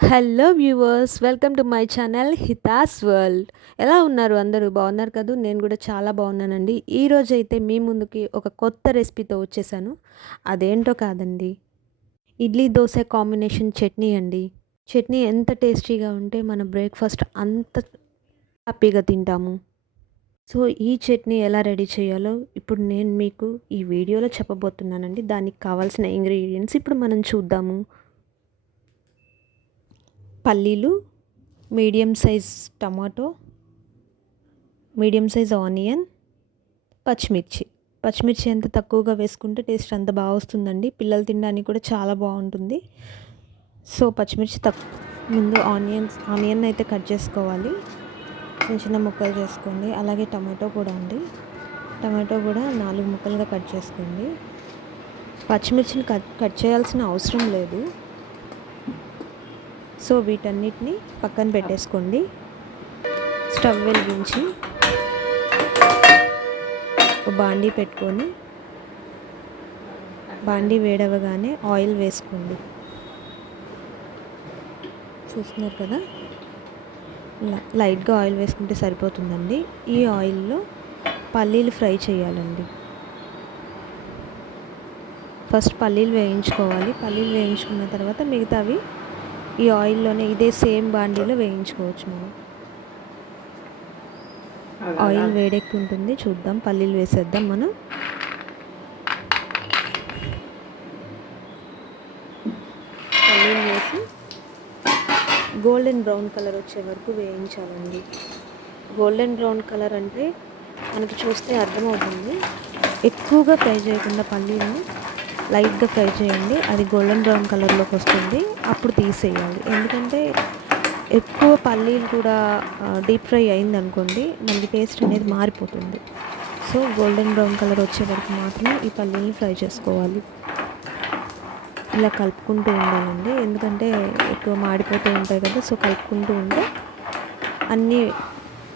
Hello viewers, welcome to my channel Hithas world. ఎలా ఉన్నారు? అందరూ బాగున్నారు కదూ? నేను కూడా చాలా బాగున్నానండి. ఈరోజు అయితే మీ ముందుకి ఒక కొత్త రెసిపీతో వచ్చేసాను. అదేంటో కాదండి, ఇడ్లీ దోశ కాంబినేషన్ చట్నీ అండి. చట్నీ ఎంత టేస్టీగా ఉంటే మన బ్రేక్ఫాస్ట్ అంత హ్యాపీగా తింటాము. సో ఈ చట్నీ ఎలా రెడీ చేయాలో ఇప్పుడు నేను మీకు ఈ వీడియోలో చెప్పబోతున్నానండి. దానికి కావాల్సిన ఇంగ్రీడియంట్స్ ఇప్పుడు మనం చూద్దాము. పల్లీలు, medium size tomato, medium size onion, పచ్చిమిర్చి ఎంత తక్కువగా వేసుకుంటే టేస్ట్ అంత బాగా వస్తుందండి. పిల్లలు తినడానికి కూడా చాలా బాగుంటుంది. సో పచ్చిమిర్చి ముందు ఆనియన్ అయితే కట్ చేసుకోవాలి. చిన్న చిన్న ముక్కలు చేసుకోండి. అలాగే టమాటో కూడా అండి, టమాటో కూడా 4 ముక్కలుగా కట్ చేసుకోండి. పచ్చిమిర్చిని కట్ చేయాల్సిన అవసరం లేదు. సో వీటన్నిటిని పక్కన పెట్టేసుకోండి. స్టవ్ వెలిగించి ఒక బాండీ పెట్టుకొని, బాండీ వేడవగానే ఆయిల్ వేసుకోండి. చూస్తున్నారు కదా, లైట్గా ఆయిల్ వేసుకుంటే సరిపోతుందండి. ఈ ఆయిల్లో పల్లీలు ఫ్రై చేయాలండి. ఫస్ట్ పల్లీలు వేయించుకోవాలి. పల్లీలు వేయించుకున్న తర్వాత మిగతావి ఈ ఆయిల్లోనే ఇదే సేమ్ బాండీలో వేయించుకోవచ్చు. మనం ఆయిల్ వేడెక్కి ఉంటుంది, చూద్దాం. పల్లీలు వేసేద్దాం. మనం పల్లీలు వేసి గోల్డెన్ బ్రౌన్ కలర్ వచ్చే వరకు వేయించాలండి. గోల్డెన్ బ్రౌన్ కలర్ అంటే మనకి చూస్తే అర్థమవుతుంది. ఎక్కువగా ఫ్రై చేయకుండా పల్లీలను లైట్గా ఫ్రై చేయండి. అది గోల్డెన్ బ్రౌన్ కలర్లోకి వస్తుంది, అప్పుడు తీసేయాలి. ఎందుకంటే ఎక్కువ పల్లీలు కూడా డీప్ ఫ్రై అయిందనుకోండి, మనకి టేస్ట్ అనేది మారిపోతుంది. సో గోల్డెన్ బ్రౌన్ కలర్ వచ్చే వరకు మాత్రమే ఈ పల్లీలను ఫ్రై చేసుకోవాలి. ఇలా కలుపుకుంటూ ఉండాలండి, ఎందుకంటే ఎక్కువ మాడిపోతూ ఉంటాయి కదా. సో కలుపుకుంటూ ఉంటే అన్నీ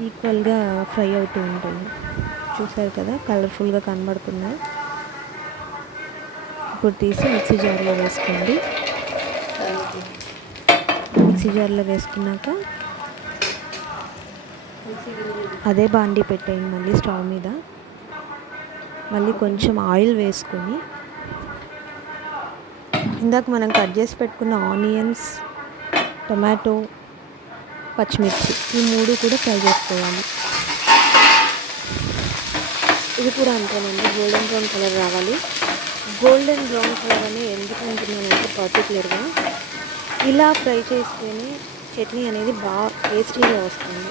ఈక్వల్గా ఫ్రై అవుతూ ఉంటాయి. చూసారు కదా, కలర్ఫుల్గా కనబడుతున్నాయి. ఇప్పుడు తీసి మిక్సీ జార్లో వేసుకోండి. మిక్సీ జార్లో వేసుకున్నాక అదే బాండీ పెట్టేయండి. మళ్ళీ స్టవ్ మీద మళ్ళీ కొంచెం ఆయిల్ వేసుకొని, ఇందాక మనం కట్ చేసి పెట్టుకున్న ఆనియన్స్, టొమాటో, పచ్చిమిర్చి ఈ 3 కూడా ఫ్రై చేసుకోవాలి. ఇది కూడా అంతేనండి, గోల్డెన్ బ్రౌన్ కలర్ రావాలి. గోల్డెన్ బ్రౌన్ కలర్ అని ఎందుకు అంటున్నానంటే పర్టికులర్గా ఇలా ఫ్రై చేస్తేనే చట్నీ అనేది బాగా టేస్టీగా వస్తుంది.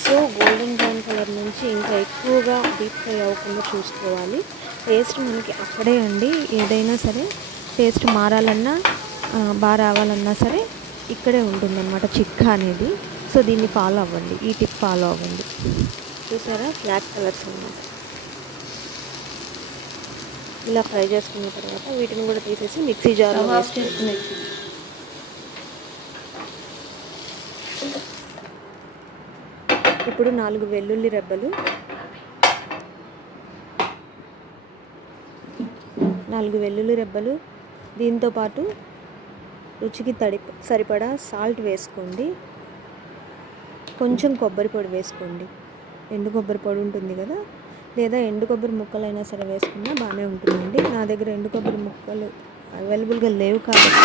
సో గోల్డెన్ బ్రౌన్ కలర్ నుంచి ఇంకా ఎక్కువగా డీప్ ఫ్రై అవ్వకుండా చూసుకోవాలి. టేస్ట్ మనకి అక్కడే అండి, ఏదైనా సరే టేస్ట్ మారాలన్నా బాగా రావాలన్నా సరే ఇక్కడే ఉంటుందన్నమాట చిట్కా అనేది. సో దీన్ని ఫాలో అవ్వండి, ఈ టిప్ ఫాలో అవ్వండి. చూసారా, బ్లాక్ కలర్స్ అన్నమాట. ఇలా ఫ్రై చేసుకున్న తర్వాత వీటిని కూడా తీసేసి మిక్సీ జార్లో వేసుకుంటున్నాయి. ఇప్పుడు 4 వెల్లుల్లి రెబ్బలు, 4 వెల్లుల్లి రెబ్బలు, దీంతోపాటు రుచికి సరిపడా సాల్ట్ వేసుకోండి. కొంచెం కొబ్బరి పొడి వేసుకోండి. ఎండు కొబ్బరి పొడి ఉంటుంది కదా, లేదా ఎండు కొబ్బరి ముక్కలైనా సరే వేసుకున్నా బాగానే ఉంటుందండి. నా దగ్గర ఎండు కొబ్బరి ముక్కలు అవైలబుల్గా లేవు కాబట్టి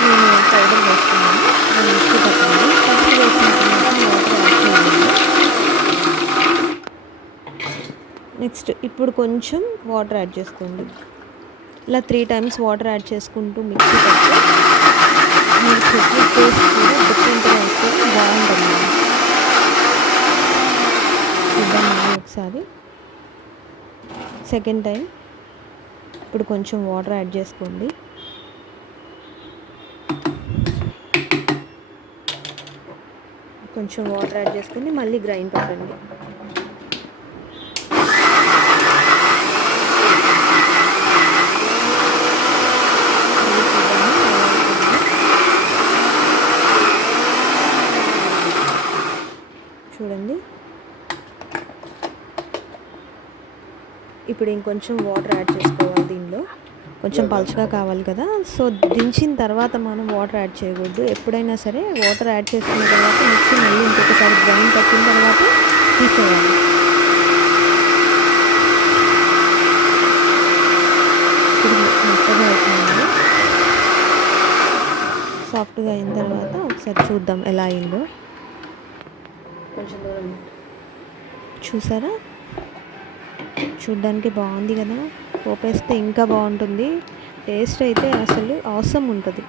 నేను పౌడర్ వేసుకున్నాను. మిక్సీ పట్టండి. ఫస్ట్ వేసిన నెక్స్ట్ ఇప్పుడు కొంచెం వాటర్ యాడ్ చేసుకోండి. ఇలా 3 టైమ్స్ వాటర్ యాడ్ చేసుకుంటూ మిక్సీ పట్టి మీరు చట్నీ టేస్ట్ కూడా డిఫరెంట్గా వస్తే బాగుంటుంది. చూద్దాం ఒకసారి. సెకండ్ టైం ఇప్పుడు కొంచెం వాటర్ యాడ్ చేసుకోండి. కొంచెం వాటర్ యాడ్ చేసుకొని మళ్ళీ గ్రైండ్ పట్టండి. చూడండి, ఇప్పుడు ఇంకొంచెం వాటర్ యాడ్ చేసుకోవాలి. దీనిలో కొంచెం పలుచగా కావాలి కదా. సో దించిన తర్వాత మనం వాటర్ యాడ్ చేయకూడదు. ఎప్పుడైనా సరే వాటర్ యాడ్ చేసుకున్న తర్వాత మిక్సీ మళ్ళీ ఇంకొకసారి గ్రైండ్ పట్టిన తర్వాత తీసేయాలి. ఇప్పుడు మెత్తగా అయిపోయింది. సాఫ్ట్గా అయిన తర్వాత ఒకసారి చూద్దాం ఎలా అయిందో. కొంచెం దూరం చూసారా, చూడ్డానికి బాగుంది కదా. పోపేస్తే ఇంకా బాగుంటుంది. టేస్ట్ అయితే అసలు అవసరం ఉంటుంది.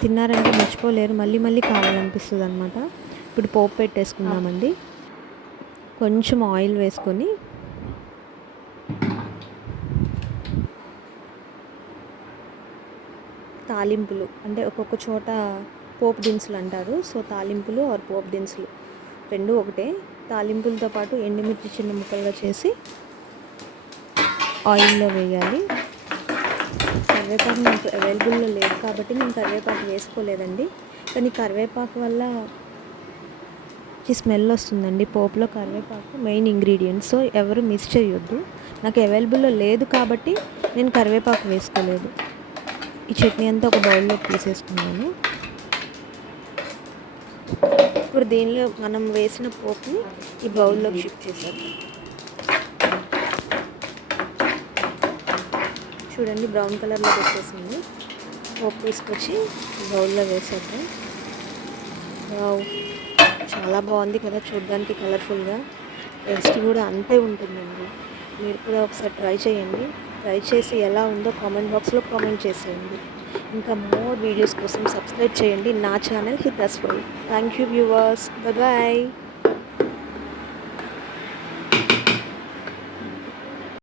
తిన్నారంటే మర్చిపోలేరు, మళ్ళీ మళ్ళీ కావాలనిపిస్తుంది అనమాట. ఇప్పుడు పోపు పెట్టేసుకుందామండి. కొంచెం ఆయిల్ వేసుకొని తాలింపులు అంటే ఒక్కొక్క చోట పోపు దినుసులు అంటారు. సో తాలింపులు ఆర్ పోపు దినుసులు రెండు ఒకటే. తాలింపులతో పాటు ఎండుమిర్చి చిన్న ముక్కలుగా చేసి ఆయిల్లో వేయాలి. కరివేపాకు నాకు అవైలబుల్లో లేదు కాబట్టి నేను కరివేపాకు వేసుకోలేదండి. కానీ కరివేపాకు వల్ల స్మెల్ వస్తుందండి. పోపులో కరివేపాకు మెయిన్ ఇంగ్రీడియంట్. సో ఎవరు మిస్ చేయొద్దు. నాకు అవైలబుల్లో లేదు కాబట్టి నేను కరివేపాకు వేసుకోలేదు. ఈ చట్నీ అంతా ఒక బౌల్లోకి తీసేసుకున్నాను. ఇప్పుడు దీనిలో మనం వేసిన పోపుని ఈ బౌల్లోకి షిఫ్ట్ చేశాను. చూడండి బ్రౌన్ కలర్లోకి వచ్చేసింది. పోపు తీసుకొచ్చి బౌల్లో వేసేద్దాం. వావ్, చాలా బాగుంది కదా చూడడానికి కలర్ఫుల్గా. టేస్ట్ కూడా అంతే ఉంటుందండి. మీరు కూడా ఒకసారి ట్రై చేయండి. ట్రై చేసి ఎలా ఉందో కామెంట్ బాక్స్లో కామెంట్ చేసేయండి. ఇంకా మోర్ వీడియోస్ కోసం సబ్స్క్రైబ్ చేయండి నా channel Hithas world. Thank you viewers. Bye.